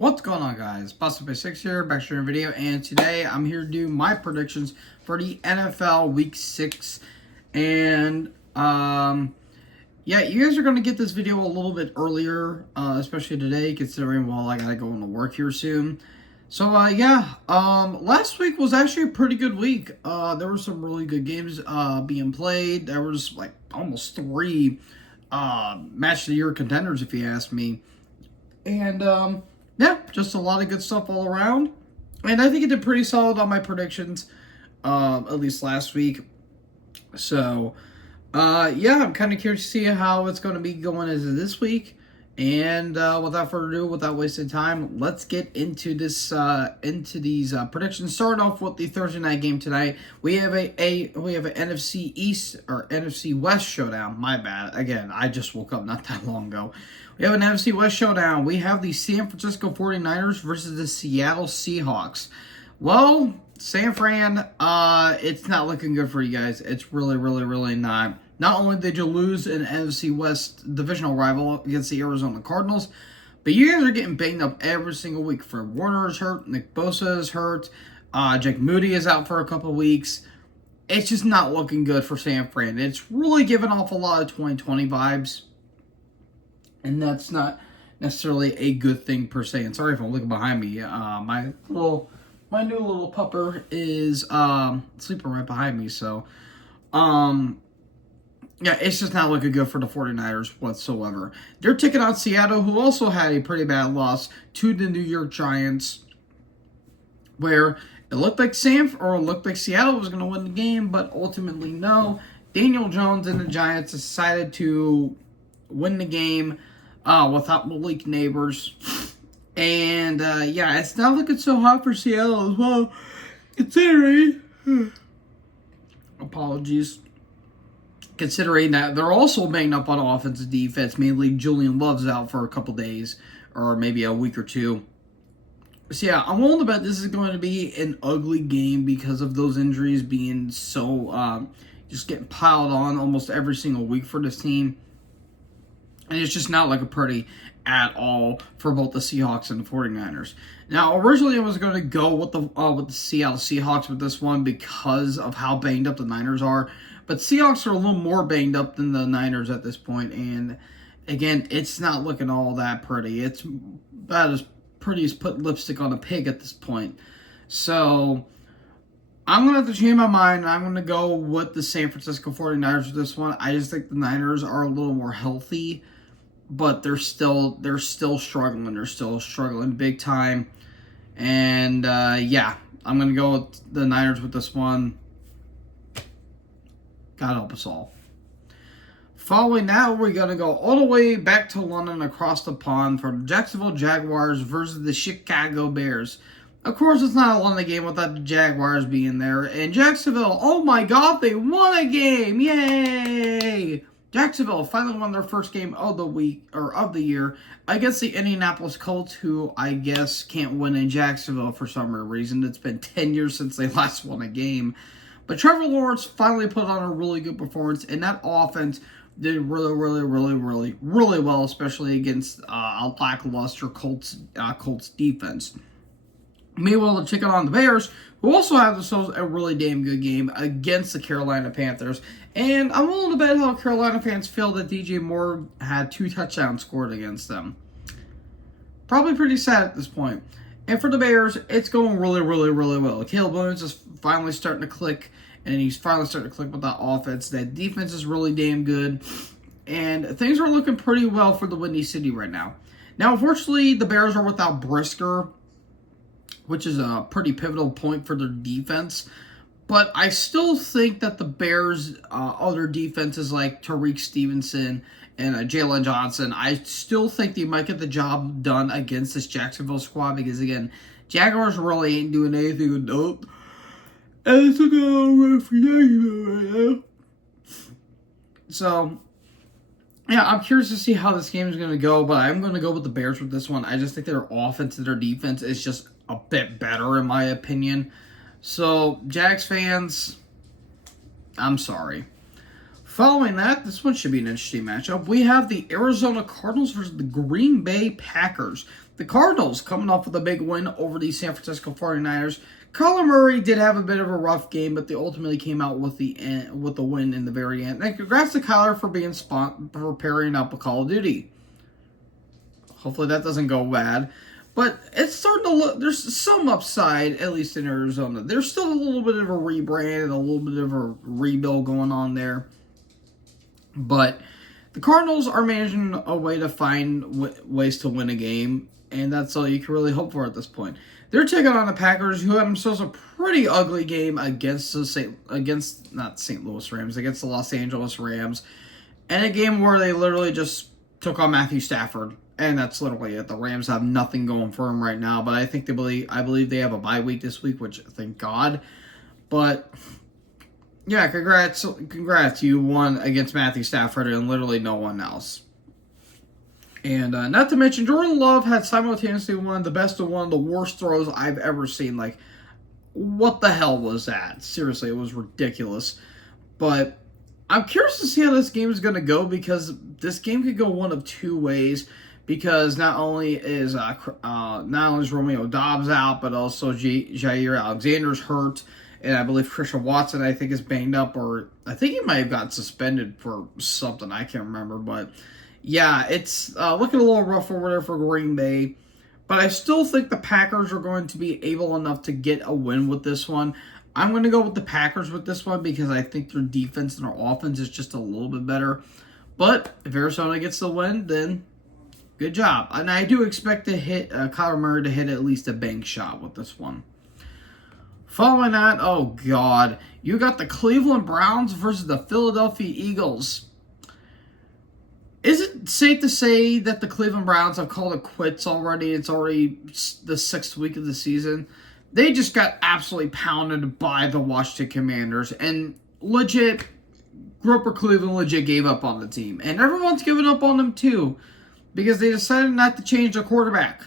What's going on, guys? Buster6 here, back to your video, and today I'm here to do my predictions for the NFL Week 6. And, yeah, you guys are going to get this video a little bit earlier, especially today, considering, well, I got to go into work here soon. So, last week was actually a pretty good week. There were some really good games being played. There was, like, almost 3 Match of the Year contenders, if you ask me. And, yeah, just a lot of good stuff all around. And I think it did pretty solid on my predictions, at least last week. So, yeah, I'm kind of curious to see how it's going to be going as of this week. And without further ado, without wasting time, let's get into this into these predictions. Starting off with the Thursday night game tonight, we have an NFC East or NFC West showdown. My bad. Again, I just woke up not that long ago. We have an NFC West showdown. We have the San Francisco 49ers versus the Seattle Seahawks. Well, San Fran, it's not looking good for you guys. It's really not. Not only did you lose an NFC West divisional rival against the Arizona Cardinals, but you guys are getting banged up every single week. Fred Warner is hurt. Nick Bosa is hurt. Jake Moody is out for a couple weeks. It's just not looking good for San Fran. It's really giving off a lot of 2020 vibes. And that's not necessarily a good thing per se. And sorry if I'm looking behind me. My new little pupper is sleeping right behind me. So, yeah, it's just not looking good for the 49ers whatsoever. They're taking on Seattle, who also had a pretty bad loss to the New York Giants, where it looked like Seattle was going to win the game, but ultimately no. Daniel Jones and the Giants decided to win the game without Malik Neighbors. And, yeah, it's not looking so hot for Seattle as well, considering that they're also banged up on offense and defense. Mainly Julian Love's out for a couple days, or maybe a week or two. So, yeah, I'm willing to bet this is going to be an ugly game because of those injuries being so, just getting piled on almost every single week for this team. And it's just not looking pretty at all for both the Seahawks and the 49ers. Now, originally I was going to go with the Seattle Seahawks with this one because of how banged up the Niners are. But Seahawks are a little more banged up than the Niners at this point. And, again, it's not looking all that pretty. It's about as pretty as putting lipstick on a pig at this point. So, I'm going to have to change my mind. I'm going to go with the San Francisco 49ers with this one. I just think the Niners are a little more healthy. But they're still struggling. They're still struggling big time. And, yeah, I'm going to go with the Niners with this one. God help us all. Following that, we're going to go all the way back to London across the pond for the Jacksonville Jaguars versus the Chicago Bears. Of course, it's not a London game without the Jaguars being there. And Jacksonville, oh my God, they won a game. Yay! Jacksonville finally won their first game of the week or of the year against the Indianapolis Colts, who I guess can't win in Jacksonville for some reason. It's been 10 years since they last won a game. But Trevor Lawrence finally put on a really good performance, and that offense did really well, especially against a lackluster Colts defense. Meanwhile, the chicken on the Bears, who also had themselves a really damn good game against the Carolina Panthers. And I'm willing to bet how Carolina fans feel that DJ Moore had 2 touchdowns scored against them. Probably pretty sad at this point. And for the Bears, it's going really well. Caleb Williams is finally starting to click, and he's finally starting to click with that offense. That defense is really damn good. And things are looking pretty well for the Windy City right now. Now, unfortunately, the Bears are without Brisker, which is a pretty pivotal point for their defense. But I still think that the Bears' other defenses like Tariq Stevenson and Jalen Johnson, I still think they might get the job done against this Jacksonville squad because, again, Jaguars really ain't doing anything with dope. And it's looking all right for Jacksonville right now. So, yeah, I'm curious to see how this game is going to go, but I'm going to go with the Bears with this one. I just think their offense and their defense is just a bit better, in my opinion. So, Jags fans, I'm sorry. Following that, this one should be an interesting matchup. We have the Arizona Cardinals versus the Green Bay Packers. the Cardinals coming off with a big win over the San Francisco 49ers. Kyler Murray did have a bit of a rough game, but they ultimately came out with the win in the very end. And congrats to Kyler for pairing up with Call of Duty. Hopefully that doesn't go bad. But it's starting to look, there's some upside, at least in Arizona. There's still a little bit of a rebrand and a little bit of a rebuild going on there. But the Cardinals are managing a way to find ways to win a game, and that's all you can really hope for at this point. They're taking on the Packers, who had themselves a pretty ugly game against the Los Angeles Rams, and a game where they literally just took on Matthew Stafford. And that's literally it. The Rams have nothing going for them right now, but I believe they have a bye week this week, which thank God. But yeah, congrats! You won against Matthew Stafford and literally no one else. And not to mention, Jordan Love had simultaneously one of the best and one of the worst throws I've ever seen. Like, what the hell was that? Seriously, it was ridiculous. But I'm curious to see how this game is going to go, because this game could go one of two ways. Because not only is Romeo Doubs out, but also Jair Alexander's hurt, and I believe Christian Watson is banged up, or I think he might have gotten suspended for something, I can't remember. But yeah, it's looking a little rough over there for Green Bay. But I still think the Packers are going to be able enough to get a win with this one. I'm going to go with the Packers with this one because I think their defense and their offense is just a little bit better. But if Arizona gets the win, then good job. And I do expect to hit Kyler Murray to hit at least a bank shot with this one. Following that, oh God, you got the Cleveland Browns versus the Philadelphia Eagles. Is it safe to say that the Cleveland Browns have called it quits already? It's already the 6th week of the season. They just got absolutely pounded by the Washington Commanders. And legit, Groper Cleveland legit gave up on the team. And everyone's giving up on them too, because they decided not to change their quarterback.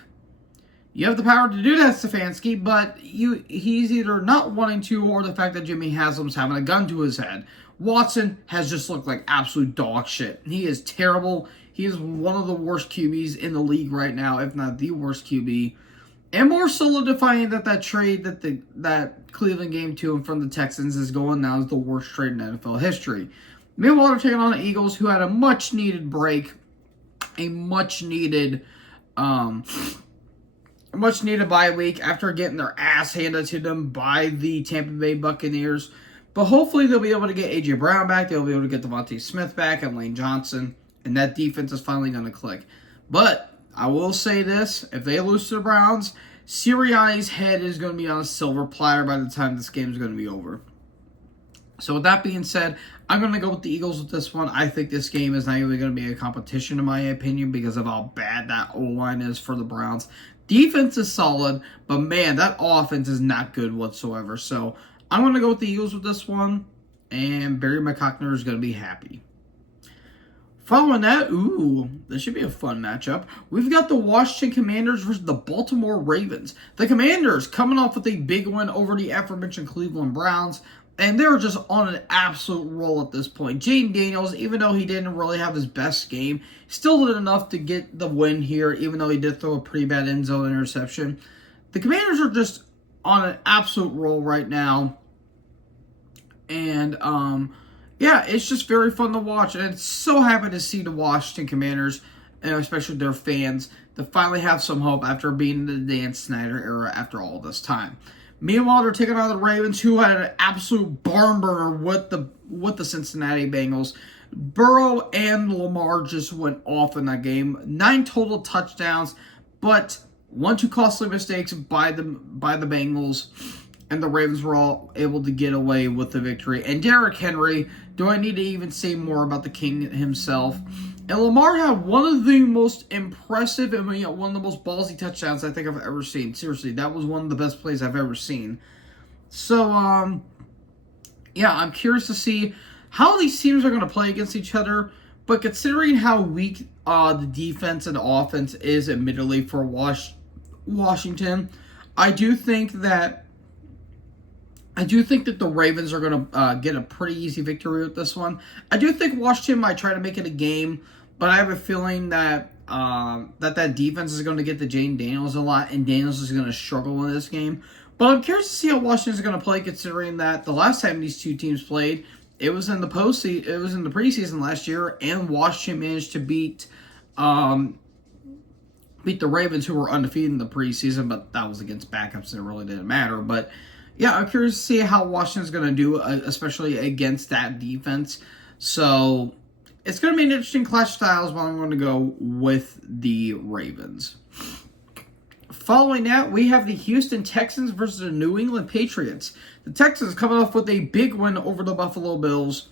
You have the power to do that, Stefanski, but he's either not wanting to, or the fact that Jimmy Haslam's having a gun to his head. Watson has just looked like absolute dog shit. He is terrible. He is one of the worst QBs in the league right now, if not the worst QB. And more solidifying that trade that Cleveland gave to him from the Texans is going now as the worst trade in NFL history. Meanwhile, they're taking on the Eagles, who had a much-needed break, a much-needed bye week after getting their ass handed to them by the Tampa Bay Buccaneers. But hopefully they'll be able to get A.J. Brown back, they'll be able to get Devontae Smith back and Lane Johnson, and that defense is finally going to click. But I will say this, if they lose to the Browns, Sirianni's head is going to be on a silver platter by the time this game is going to be over. So with that being said, I'm going to go with the Eagles with this one. I think this game is not even going to be a competition, in my opinion, because of how bad that O-line is for the Browns. Defense is solid, but man, that offense is not good whatsoever. So I'm going to go with the Eagles with this one, and Barry McCockner is going to be happy. Following that, this should be a fun matchup. We've got the Washington Commanders versus the Baltimore Ravens. The Commanders coming off with a big win over the aforementioned Cleveland Browns, and they're just on an absolute roll at this point. Jaden Daniels, even though he didn't really have his best game, still did enough to get the win here, even though he did throw a pretty bad end zone interception. The Commanders are just on an absolute roll right now. And, yeah, it's just very fun to watch. And it's so happy to see the Washington Commanders, and especially their fans, to finally have some hope after being in the Dan Snyder era after all this time. Meanwhile, they're taking on the Ravens, who had an absolute barn burner with the Cincinnati Bengals. Burrow and Lamar just went off in that game. 9 total touchdowns, but 1-2 costly mistakes by the Bengals, and the Ravens were all able to get away with the victory. And Derrick Henry, do I need to even say more about the King himself? And Lamar had one of the most impressive and one of the most ballsy touchdowns I think I've ever seen. Seriously, that was one of the best plays I've ever seen. So, yeah, I'm curious to see how these teams are going to play against each other. But considering how weak the defense and offense is, admittedly, for Washington, I do think that the Ravens are going to get a pretty easy victory with this one. I do think Washington might try to make it a game, but I have a feeling that that defense is going to get to Jayden Daniels a lot, and Daniels is going to struggle in this game. But I'm curious to see how Washington's going to play, considering that the last time these two teams played, it was in the postseason. It was in the preseason last year, and Washington managed to beat the Ravens, who were undefeated in the preseason, but that was against backups, and it really didn't matter. But yeah, I'm curious to see how Washington's going to do, especially against that defense. So it's going to be an interesting clash of styles, but I'm going to go with the Ravens. Following that, we have the Houston Texans versus the New England Patriots. The Texans coming off with a big win over the Buffalo Bills,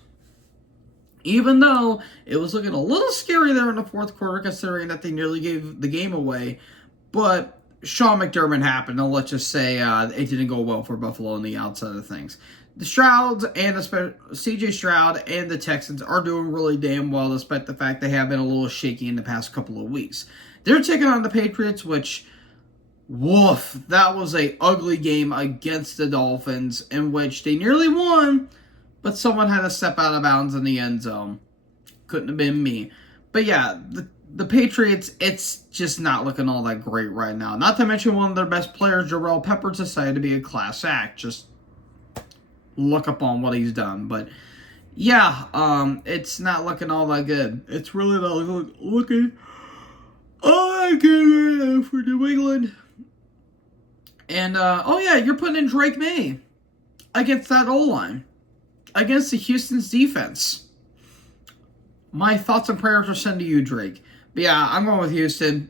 even though it was looking a little scary there in the fourth quarter, considering that they nearly gave the game away. But Sean McDermott happened, and let's just say it didn't go well for Buffalo on the outside of things. The Strouds and CJ Stroud and the Texans are doing really damn well, despite the fact they have been a little shaky in the past couple of weeks. They're taking on the Patriots, which, woof, that was a ugly game against the Dolphins, in which they nearly won, but someone had to step out of bounds in the end zone. Couldn't have been me. But yeah, the Patriots, it's just not looking all that great right now. Not to mention one of their best players, Jarrell Peppers, decided to be a class act. Just look up on what he's done. But yeah, it's not looking all that good. It's really not looking all that good for New England. And, oh yeah, you're putting in Drake May against that O-line, against the Houston's defense. My thoughts and prayers are sent to you, Drake. But yeah, I'm going with Houston.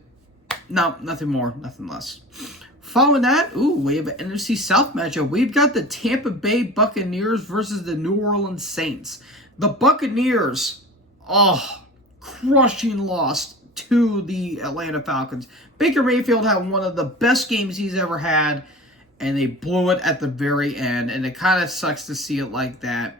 No, nothing more, nothing less. Following that, we have an NFC South matchup. We've got the Tampa Bay Buccaneers versus the New Orleans Saints. The Buccaneers, crushing loss to the Atlanta Falcons. Baker Mayfield had one of the best games he's ever had, and they blew it at the very end, and it kind of sucks to see it like that.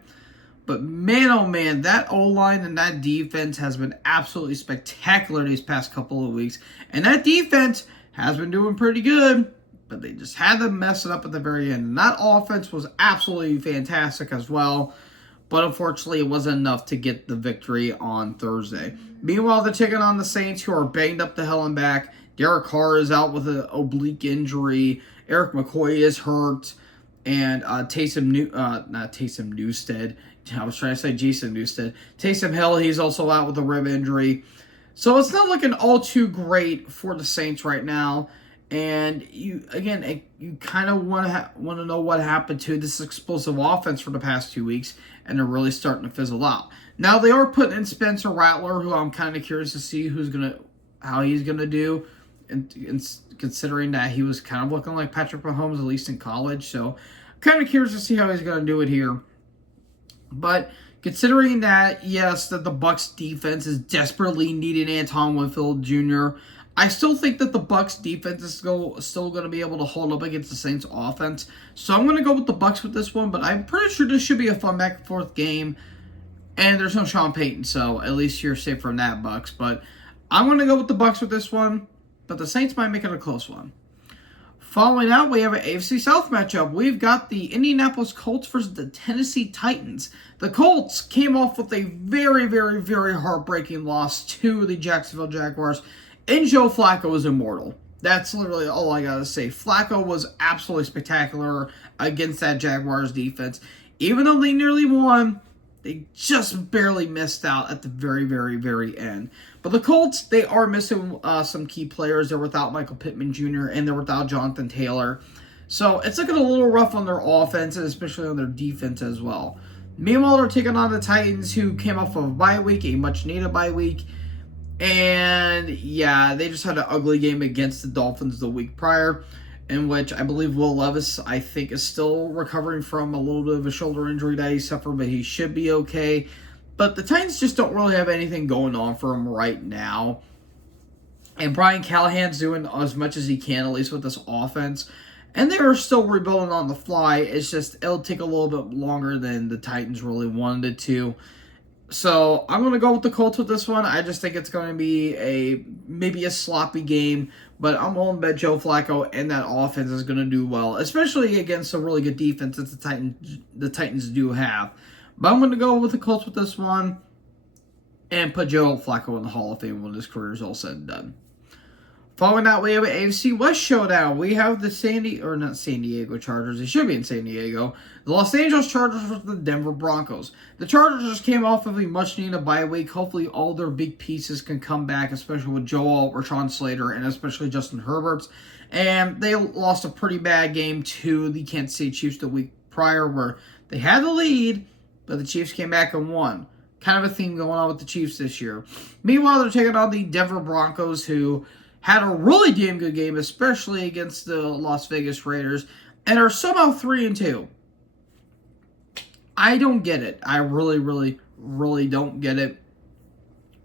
But man, oh man, that O-line and that defense has been absolutely spectacular these past couple of weeks. And that defense has been doing pretty good, but they just had to mess it up at the very end. And that offense was absolutely fantastic as well. But unfortunately, it wasn't enough to get the victory on Thursday. Meanwhile, they're taking on the Saints, who are banged up to hell and back. Derek Carr is out with an oblique injury. Eric McCoy is hurt. And Jason Newsted. I was trying to say Jason Newsted. Taysom Hill, he's also out with a rib injury. So it's not looking all too great for the Saints right now. And you kind of want to know what happened to this explosive offense for the past 2 weeks, and they're really starting to fizzle out. Now they are putting in Spencer Rattler, who I'm kind of curious to see how he's gonna do, and considering that he was kind of looking like Patrick Mahomes, at least in college. So kind of curious to see how he's gonna do it here. But considering that, yes, that the Bucs defense is desperately needing Antoine Winfield Jr., I still think that the Bucs defense is still going to be able to hold up against the Saints offense. So I'm going to go with the Bucs with this one, but I'm pretty sure this should be a fun back and forth game. And there's no Sean Payton, so at least you're safe from that, Bucs. But I'm going to go with the Bucs with this one, but the Saints might make it a close one. Following out, we have an AFC South matchup. We've got the Indianapolis Colts versus the Tennessee Titans. The Colts came off with a very, very, very heartbreaking loss to the Jacksonville Jaguars. And Joe Flacco was immortal. That's literally all I got to say. Flacco was absolutely spectacular against that Jaguars defense. Even though they nearly won, they just barely missed out at the very, very, very end. But the Colts, they are missing some key players. They're without Michael Pittman Jr. and they're without Jonathan Taylor. So it's looking a little rough on their offense, and especially on their defense as well. Meanwhile, they're taking on the Titans, who came off of a bye week, a much-needed bye week. And yeah, they just had an ugly game against the Dolphins the week prior, in which I believe Will Levis, I think, is still recovering from a little bit of a shoulder injury that he suffered, but he should be okay. But the Titans just don't really have anything going on for him right now. And Brian Callahan's doing as much as he can, at least with this offense. And they are still rebuilding on the fly. It's just, it'll take a little bit longer than the Titans really wanted it to. So I'm going to go with the Colts with this one. I just think it's going to be maybe a sloppy game, but I'm willing to bet Joe Flacco and that offense is going to do well, especially against a really good defense that the Titans do have. But I'm going to go with the Colts with this one. and put Joe Flacco in the Hall of Fame when his career is all said and done. Following that, we have an AFC West showdown. We have the San Diego Chargers. They should be in San Diego. The Los Angeles Chargers versus the Denver Broncos. The Chargers just came off of a much-needed bye week. Hopefully, all their big pieces can come back, especially with Joel, Rashawn Slater, and especially Justin Herbert. And they lost a pretty bad game to the Kansas City Chiefs the week prior, where they had the lead, but the Chiefs came back and won. Kind of a theme going on with the Chiefs this year. Meanwhile, they're taking on the Denver Broncos, who had a really damn good game, especially against the Las Vegas Raiders, and are somehow 3-2. I don't get it. I really don't get it.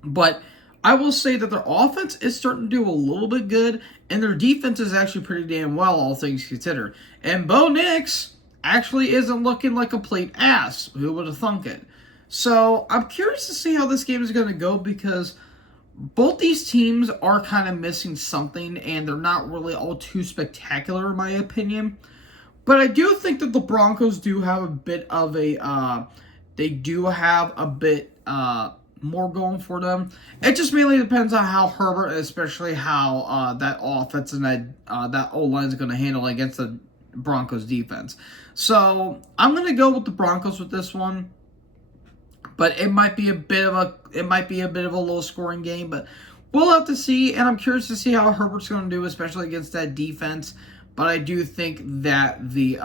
But I will say that their offense is starting to do a little bit good, and their defense is actually pretty damn well, all things considered. And Bo Nix actually isn't looking like a complete ass. Who would have thunk it? So I'm curious to see how this game is going to go, because both these teams are kind of missing something, and they're not really all too spectacular, in my opinion. But I do think that the Broncos do have a bit of a, more going for them. It just mainly depends on how Herbert, especially how that offense and that O-line is going to handle against the Broncos defense. So I'm going to go with the Broncos with this one. But it might be a bit of a low scoring game, but we'll have to see. And I'm curious to see how Herbert's going to do, especially against that defense. But I do think that the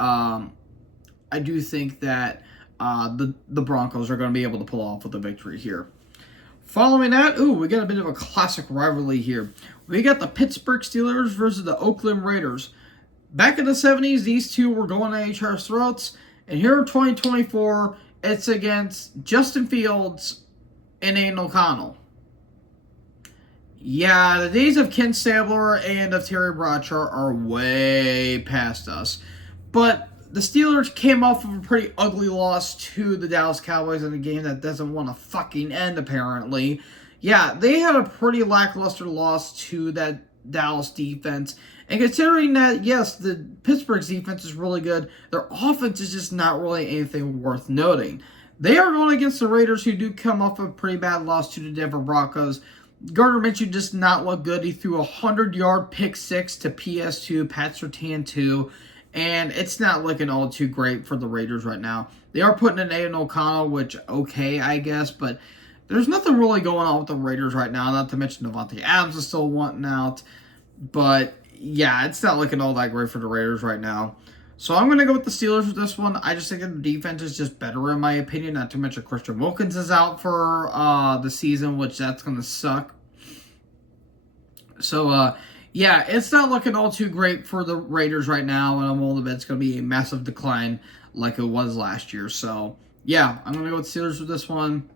Broncos are going to be able to pull off with a victory here. Following that, we got a bit of a classic rivalry here. We got the Pittsburgh Steelers versus the Oakland Raiders. Back in the 70s, these two were going at each other's throats, and here in 2024. It's against Justin Fields and Aidan O'Connell. Yeah, the days of Ken Stabler and of Terry Bradshaw are way past us. But the Steelers came off of a pretty ugly loss to the Dallas Cowboys in a game that doesn't want to fucking end, apparently. Yeah, they had a pretty lackluster loss to that Dallas defense. And considering that, yes, the Pittsburgh's defense is really good, their offense is just not really anything worth noting. They are going against the Raiders, who do come off a pretty bad loss to the Denver Broncos. Gardner Minshew does not look good. He threw a 100-yard pick six to PS2, Pat Surtain 2, and it's not looking all too great for the Raiders right now. They are putting in Aidan O'Connell, which, okay, I guess, but there's nothing really going on with the Raiders right now, not to mention Devontae Adams is still wanting out, but yeah, it's not looking all that great for the Raiders right now. So I'm going to go with the Steelers with this one. I just think that the defense is just better, in my opinion. Not to mention Christian Wilkins is out for the season, which that's going to suck. So, yeah, it's not looking all too great for the Raiders right now. And I'm willing to bet it's going to be a massive decline like it was last year. So, yeah, I'm going to go with Steelers with this one.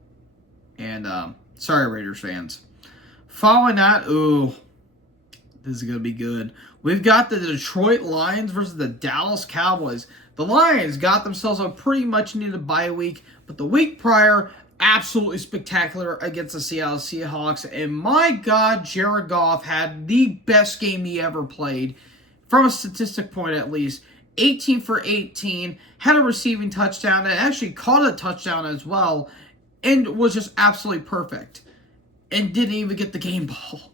And sorry, Raiders fans. Following that, this is going to be good. We've got the Detroit Lions versus the Dallas Cowboys. The Lions got themselves a pretty much needed bye week, but the week prior, absolutely spectacular against the Seattle Seahawks. And my God, Jared Goff had the best game he ever played, from a statistic point at least. 18 for 18, had a receiving touchdown, and actually caught a touchdown as well, and was just absolutely perfect. And didn't even get the game ball,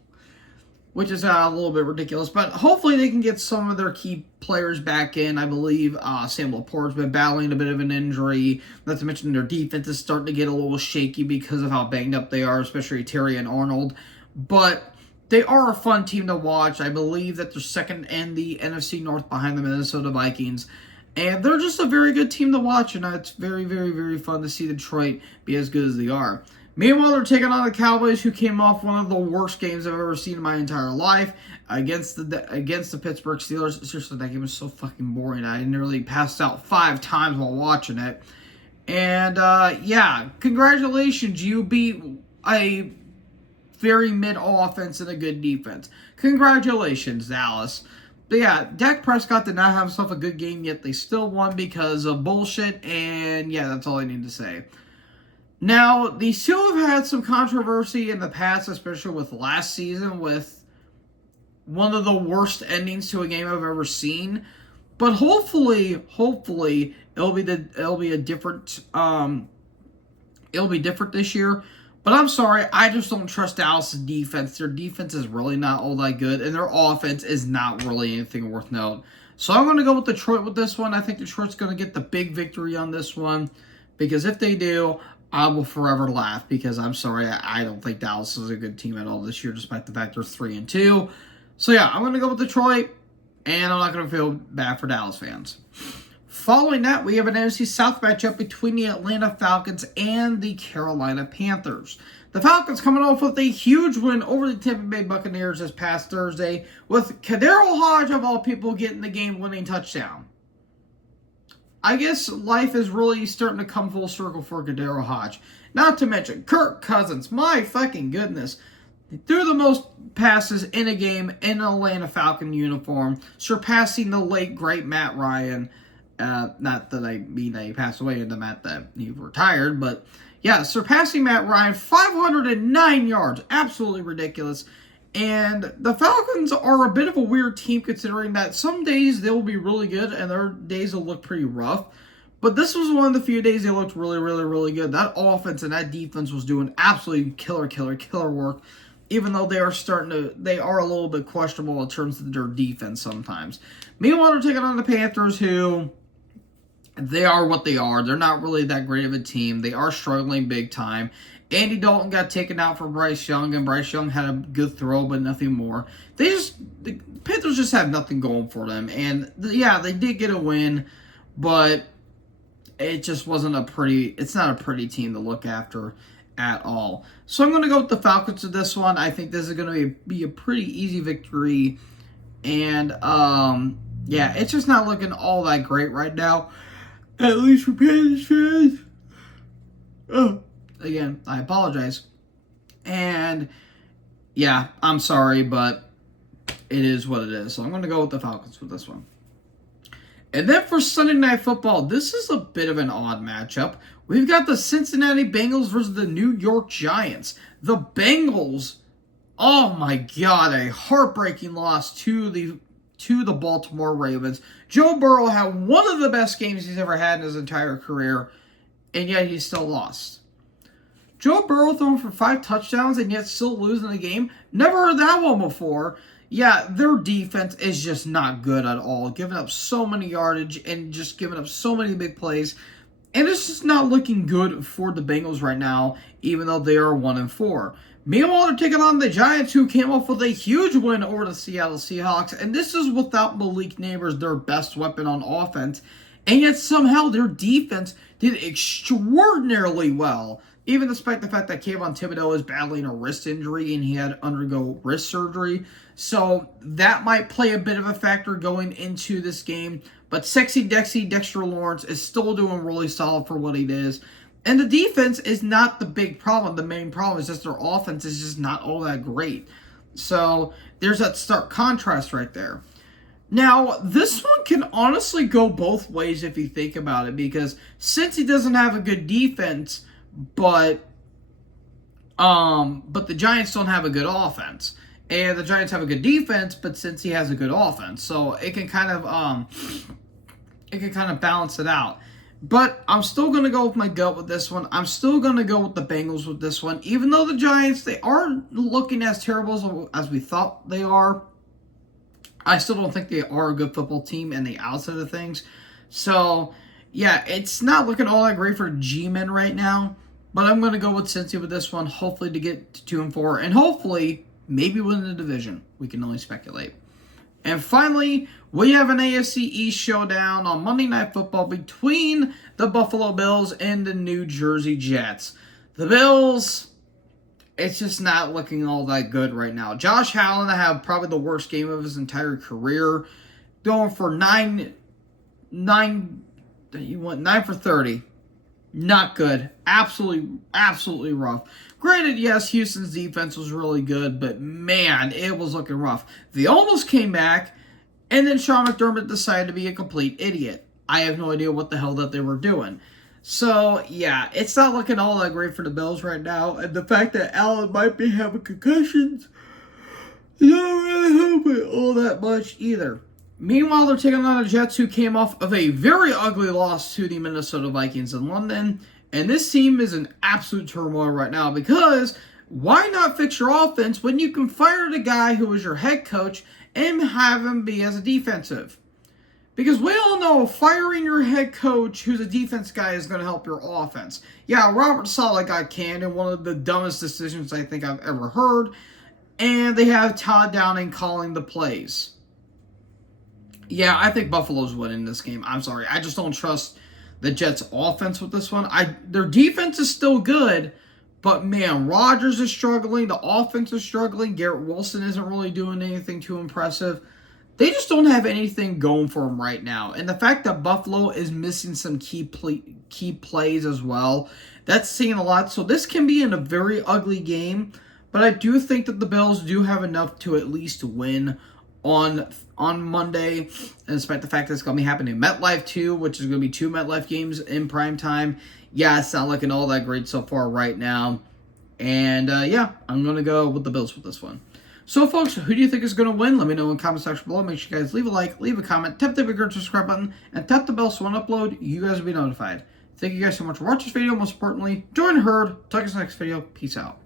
which is a little bit ridiculous. But hopefully they can get some of their key players back in. I believe Sam Laporte's been battling a bit of an injury. Not to mention their defense is starting to get a little shaky because of how banged up they are, especially Terry and Arnold. But they are a fun team to watch. I believe that they're second in the NFC North behind the Minnesota Vikings. And they're just a very good team to watch. And it's very, very, very fun to see Detroit be as good as they are. Meanwhile, they're taking on the Cowboys, who came off one of the worst games I've ever seen in my entire life against the Pittsburgh Steelers. Seriously, that game was so fucking boring. I nearly passed out 5 times while watching it. And, yeah, congratulations. You beat a very mid-offense and a good defense. Congratulations, Dallas. But, yeah, Dak Prescott did not have himself a good game, yet they still won because of bullshit. And, yeah, that's all I need to say. Now, these two have had some controversy in the past, especially with last season, with one of the worst endings to a game I've ever seen. But hopefully, it'll be different this year. But I'm sorry, I just don't trust Dallas' defense. Their defense is really not all that good, and their offense is not really anything worth note. So I'm going to go with Detroit with this one. I think Detroit's going to get the big victory on this one, because if they do, I will forever laugh, because I'm sorry, I don't think Dallas is a good team at all this year, despite the fact they're 3-2. So yeah, I'm going to go with Detroit, and I'm not going to feel bad for Dallas fans. Following that, we have an NFC South matchup between the Atlanta Falcons and the Carolina Panthers. The Falcons coming off with a huge win over the Tampa Bay Buccaneers this past Thursday, with KhaDarel Hodge, of all people, getting the game-winning touchdown. I guess life is really starting to come full circle for KhaDarel Hodge. Not to mention Kirk Cousins. My fucking goodness. He threw the most passes in a game in an Atlanta Falcon uniform, surpassing the late, great Matt Ryan. Not that I mean that he passed away and the Matt that he retired, but yeah, surpassing Matt Ryan, 509 yards. Absolutely ridiculous. And the Falcons are a bit of a weird team, considering that some days they'll be really good and other days will look pretty rough. But this was one of the few days they looked really, really, really good. That offense and that defense was doing absolutely killer work, even though they are a little bit questionable in terms of their defense sometimes. Meanwhile, they're taking on the Panthers, who they are what they are. They're not really that great of a team. They are struggling big time. Andy Dalton got taken out for Bryce Young, and Bryce Young had a good throw, but nothing more. The Panthers just have nothing going for them. And yeah, they did get a win, but it just wasn't it's not a pretty team to look after at all. So I'm going to go with the Falcons with this one. I think this is going to be a pretty easy victory. And yeah, it's just not looking all that great right now, at least for Panthers fans. Again, I apologize. And yeah, I'm sorry, but it is what it is. So I'm going to go with the Falcons with this one. And then for Sunday Night Football, this is a bit of an odd matchup. We've got the Cincinnati Bengals versus the New York Giants. The Bengals, oh my God, a heartbreaking loss to the Baltimore Ravens. Joe Burrow had one of the best games he's ever had in his entire career, and yet he still lost. Joe Burrow throwing for 5 touchdowns and yet still losing the game. Never heard that one before. Yeah, their defense is just not good at all. Giving up so many yardage and just giving up so many big plays. And it's just not looking good for the Bengals right now, even though they are 1-4. Meanwhile, they're taking on the Giants, who came off with a huge win over the Seattle Seahawks. And this is without Malik Nabers, their best weapon on offense. And yet somehow their defense did extraordinarily well, even despite the fact that Kayvon Thibodeau is battling a wrist injury and he had to undergo wrist surgery. So that might play a bit of a factor going into this game. But Sexy Dexy Dexter Lawrence is still doing really solid for what he is. And the defense is not the big problem. The main problem is just their offense is just not all that great. So there's that stark contrast right there. Now, this one can honestly go both ways if you think about it, because since he doesn't have a good defense, but the Giants don't have a good offense, and the Giants have a good defense, but since he has a good offense, so it can kind of balance it out. But I'm still going to go with my gut with this one. I'm still going to go with the Bengals with this one, even though the Giants, they aren't looking as terrible as we thought they are. I still don't think they are a good football team in the outside of things. So, yeah, it's not looking all that great for G-Men right now. But I'm going to go with Cincy with this one, hopefully to get to 2-4. And hopefully, maybe win the division. We can only speculate. And finally, we have an AFC East showdown on Monday Night Football between the Buffalo Bills and the New Jersey Jets. The Bills, it's just not looking all that good right now. Josh Allen had probably the worst game of his entire career, going for 9 for 30. Not good. Absolutely rough. Granted, yes, Houston's defense was really good, but man, it was looking rough. They almost came back, and then Sean McDermott decided to be a complete idiot. I have no idea what the hell that they were doing. So, yeah, it's not looking all that great for the Bills right now, and the fact that Allen might be having concussions, I don't really hope it all that much either. Meanwhile, they're taking on the Jets, who came off of a very ugly loss to the Minnesota Vikings in London. And this team is in absolute turmoil right now because why not fix your offense when you can fire the guy who was your head coach and have him be as a defensive? Because we all know firing your head coach who's a defense guy is going to help your offense. Yeah, Robert Saleh got canned in one of the dumbest decisions I think I've ever heard. And they have Todd Downing calling the plays. Yeah, I think Buffalo's winning this game. I'm sorry. I just don't trust the Jets' offense with this one. Their defense is still good, but man, Rodgers is struggling. The offense is struggling. Garrett Wilson isn't really doing anything too impressive. They just don't have anything going for them right now. And the fact that Buffalo is missing some key plays as well, that's seeing a lot. So this can be in a very ugly game. But I do think that the Bills do have enough to at least win on Monday. And despite the fact that it's going to be happening in MetLife too, which is going to be 2 MetLife games in prime time. Yeah, it's not looking all that great so far right now. And yeah, I'm going to go with the Bills with this one. So, folks, who do you think is going to win? Let me know in the comment section below. Make sure you guys leave a like, leave a comment, tap the bigger subscribe button, and tap the bell so when I upload, you guys will be notified. Thank you guys so much for watching this video. Most importantly, join the herd. Talk to you in the next video. Peace out.